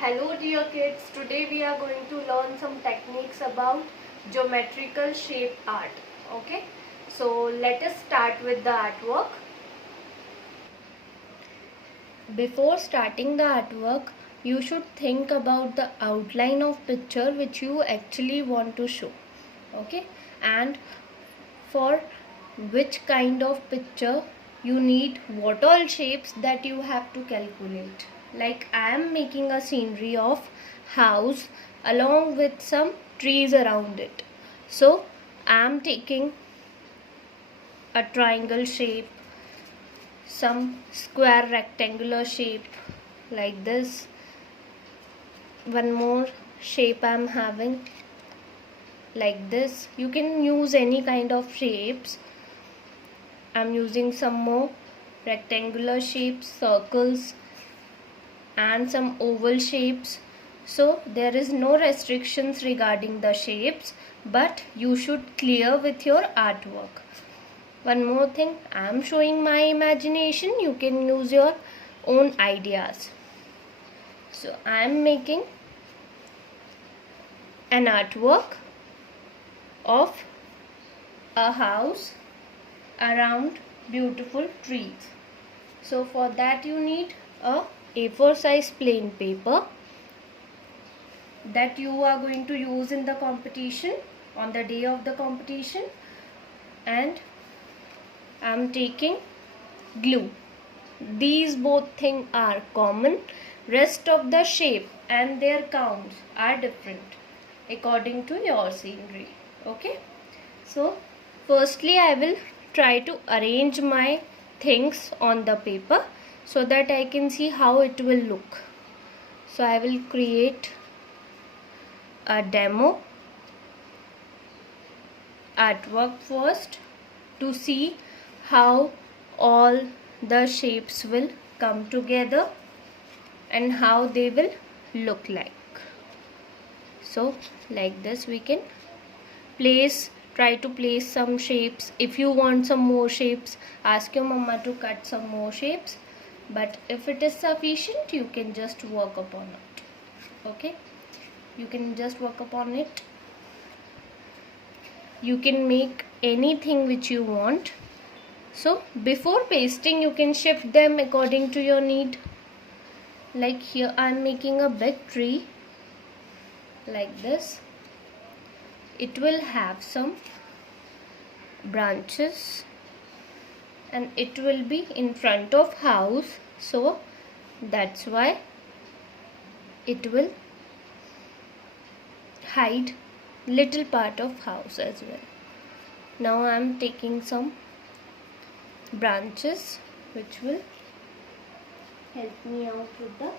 Hello dear kids, today we are going to learn some techniques about geometrical shape art. Okay, so let us start with the artwork. Before starting the artwork, you should think about the outline of picture which you actually want to show. Okay, and for which kind of picture you need what all shapes that you have to calculate. Like I am making a scenery of house along with some trees around it. So I am taking a triangle shape, some square rectangular shape like this. One more shape I am having like this. You can use any kind of shapes. I'm using some more rectangular shapes, circles and some oval shapes. So there is no restrictions regarding the shapes, but you should clear with your artwork. One more thing, I am showing my imagination. You can use your own ideas. So I am making an artwork of a house around beautiful trees. So for that you need a A4 size plain paper that you are going to use in the competition on the day of the competition, and I am taking glue. These both things are common. Rest of the shape and their counts are different according to your scenery. Okay, so firstly I will try to arrange my things on the paper so that I can see how it will look. So I will create a demo artwork first to see how all the shapes will come together and how they will look like. So like this we can try to place some shapes. If you want some more shapes, ask your mama to cut some more shapes, but if it is sufficient you can just work upon it. Okay, you can just work upon it. You can make anything which you want. So before pasting you can shift them according to your need. Like here I am making a big tree like this. It will have some branches and it will be in front of house, so that's why it will hide little part of house as well. Now I am taking some branches which will help me out with the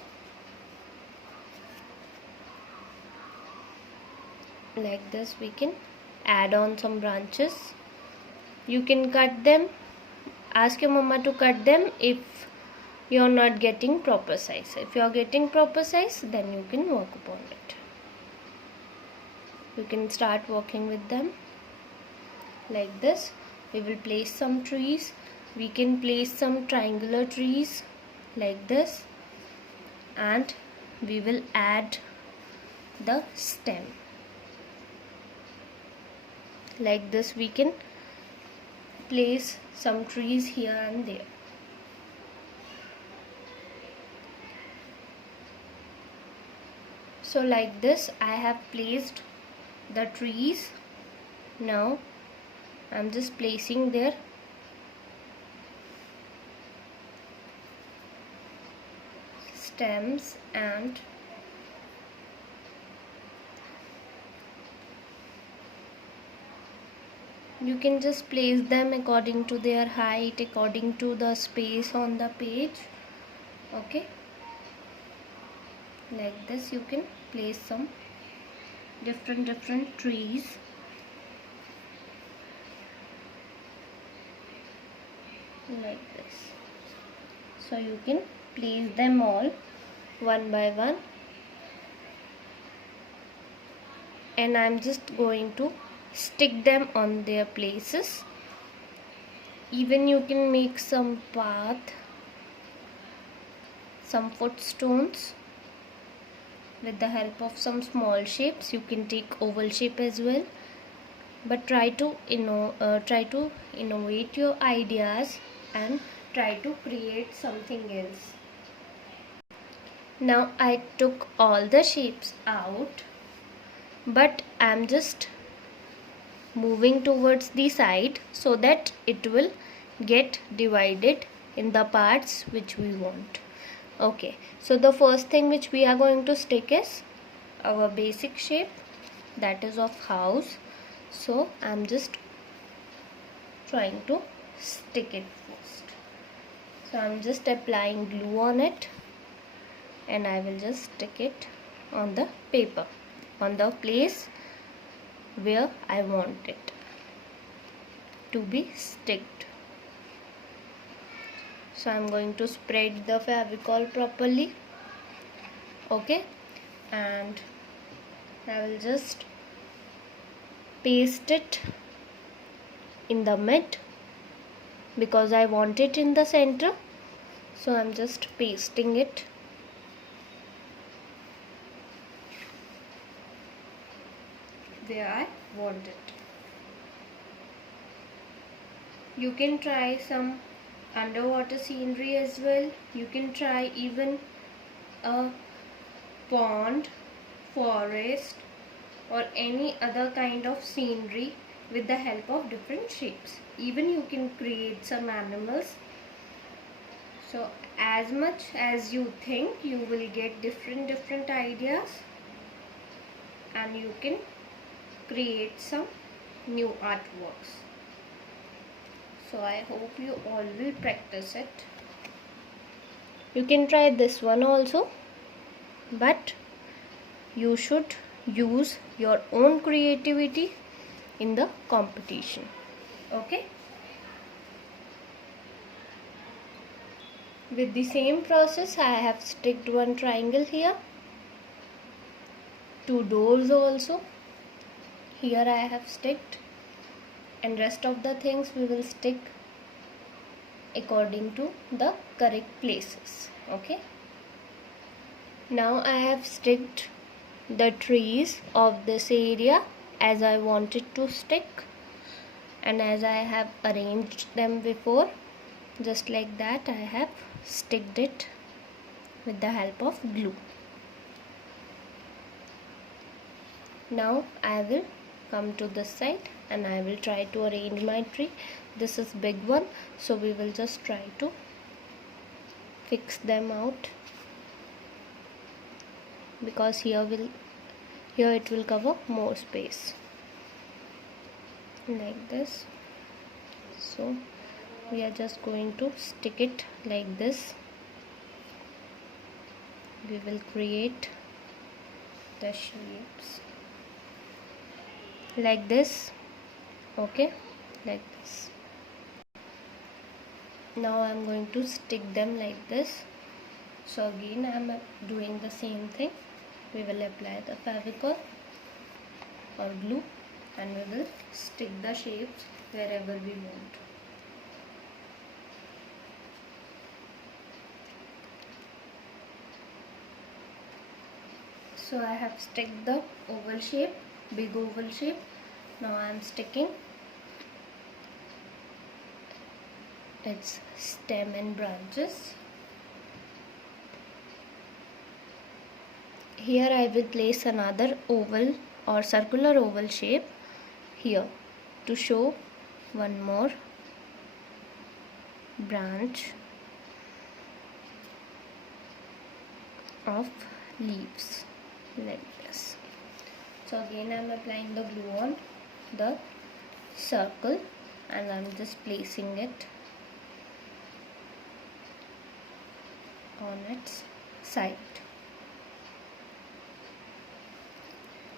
like this. We can add on some branches. You can cut them. Ask your mama to cut them if you are not getting proper size. If you are getting proper size, then you can work upon it. You can start working with them like this. We will place some trees. We can place some triangular trees like this, and we will add the stem like this. We can place some trees here and there. So like this I have placed the trees. Now I am just placing their stems, and you can just place them according to their height, according to the space on the page. Okay, like this you can place some different trees. Like this. So you can place them all one by one, and I'm just going to stick them on their places. Even you can make some path, some footstones with the help of some small shapes. You can take oval shape as well, but try to innovate your ideas and try to create something else. Now I took all the shapes out, but I'm just moving towards the side so that it will get divided in the parts which we want. Okay, so the first thing which we are going to stick is our basic shape, that is of house. So I'm just trying to stick it first. So I'm just applying glue on it, and I will just stick it on the paper, on the place where I want it to be sticked. So I'm going to spread the Fevicol properly. Okay, and I will just paste it in the mid because I want it in the center. So I'm just pasting it. Where I want it. You can try some underwater scenery as well. You can try even a pond, forest, or any other kind of scenery with the help of different shapes. Even you can create some animals. So as much as you think, you will get different ideas, and you can create some new artworks. So I hope you all will practice it. You can try this one also, but you should use your own creativity in the competition. Okay? With the same process, I have sticked one triangle here, two doors also here I have sticked, and rest of the things we will stick according to the correct places. Okay, now I have sticked the trees of this area as I wanted to stick, and as I have arranged them before, just like that I have sticked it with the help of glue. Now I will come to this side and I will try to arrange my tree. This is big one, so we will just try to fix them out, because here it will cover more space like this. So we are just going to stick it like this. We will create the shapes like this. Okay, like this. Now I am going to stick them like this. So again I am doing the same thing. We will apply the Fevicol or glue, and we will stick the shapes wherever we want. So I have sticked the oval shape, big oval shape. Now I am sticking its stem and branches. Here I will place another oval or circular oval shape here to show one more branch of leaves like this. So again I am applying the glue on the circle, and I am just placing it on its side.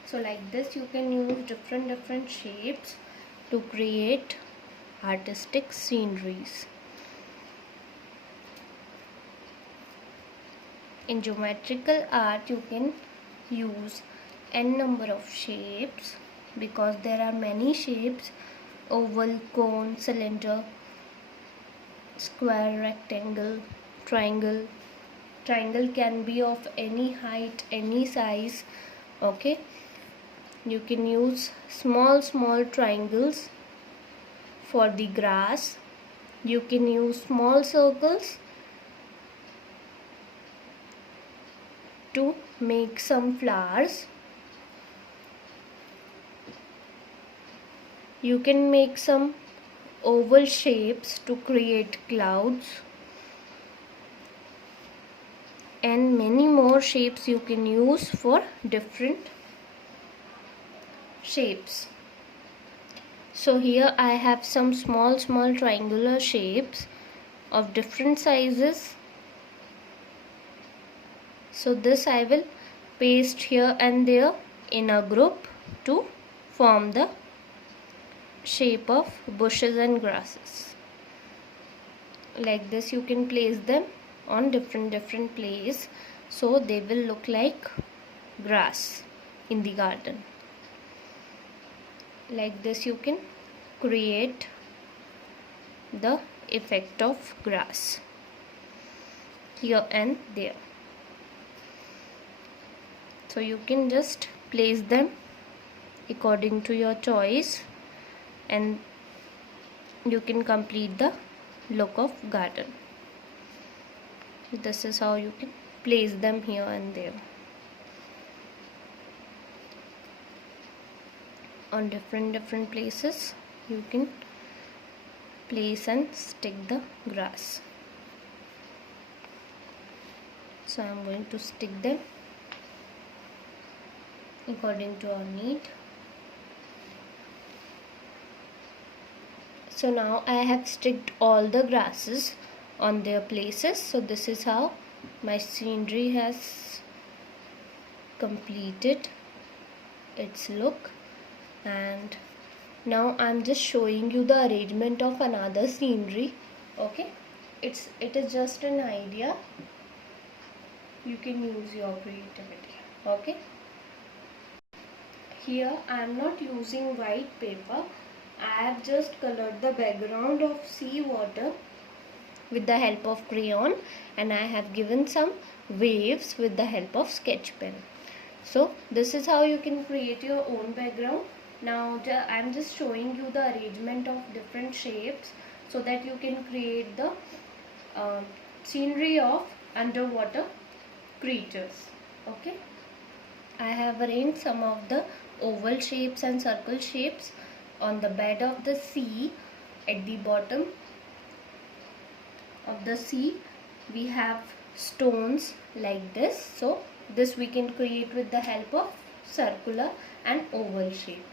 So like this you can use different shapes to create artistic sceneries. In geometrical art you can use n number of shapes, because there are many shapes: oval, cone, cylinder, square, rectangle, triangle, Triangle can be of any height, any size. Okay, you can use small triangles for the grass. You can use small circles to make some flowers. You can make some oval shapes to create clouds, and many more shapes you can use for different shapes. So here I have some small triangular shapes of different sizes. So this I will paste here and there in a group to form the shape of bushes and grasses. Like this you can place them on different place, so they will look like grass in the garden. Like this you can create the effect of grass here and there. So you can just place them according to your choice, and you can complete the look of garden. This is how you can place them here and there on different places. You can place and stick the grass. So I am going to stick them according to our need. So now I have sticked all the grasses on their places. So this is how my scenery has completed its look. And now I'm just showing you the arrangement of another scenery. Okay, it is just an idea. You can use your creativity. Okay, here I am not using white paper. I have just colored the background of sea water with the help of crayon, and I have given some waves with the help of sketch pen. So this is how you can create your own background. Now I am just showing you the arrangement of different shapes so that you can create the scenery of underwater creatures. Okay, I have arranged some of the oval shapes and circle shapes on the bed of the sea. At the bottom of the sea we have stones like this. So this we can create with the help of circular and oval shape.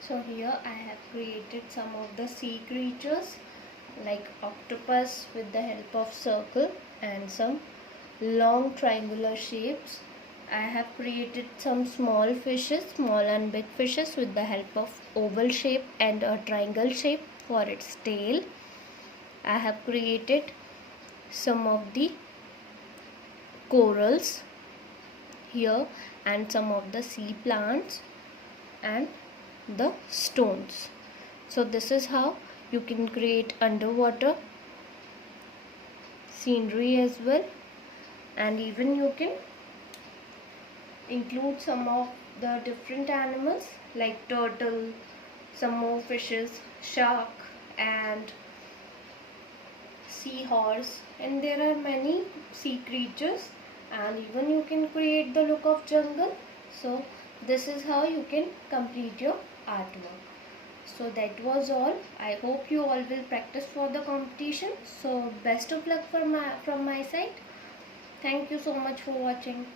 So here I have created some of the sea creatures like octopus with the help of circle, and some long triangular shapes. I have created some small fishes, small and big fishes, with the help of oval shape and a triangle shape for its tail. I have created some of the corals here, and some of the sea plants and the stones. So this is how you can create underwater scenery as well, and even you can include some of the different animals like turtle, some more fishes, shark and seahorse, and there are many sea creatures, and even you can create the look of jungle. So this is how you can complete your artwork. So that was all. I hope you all will practice for the competition. So best of luck from my side. Thank you so much for watching.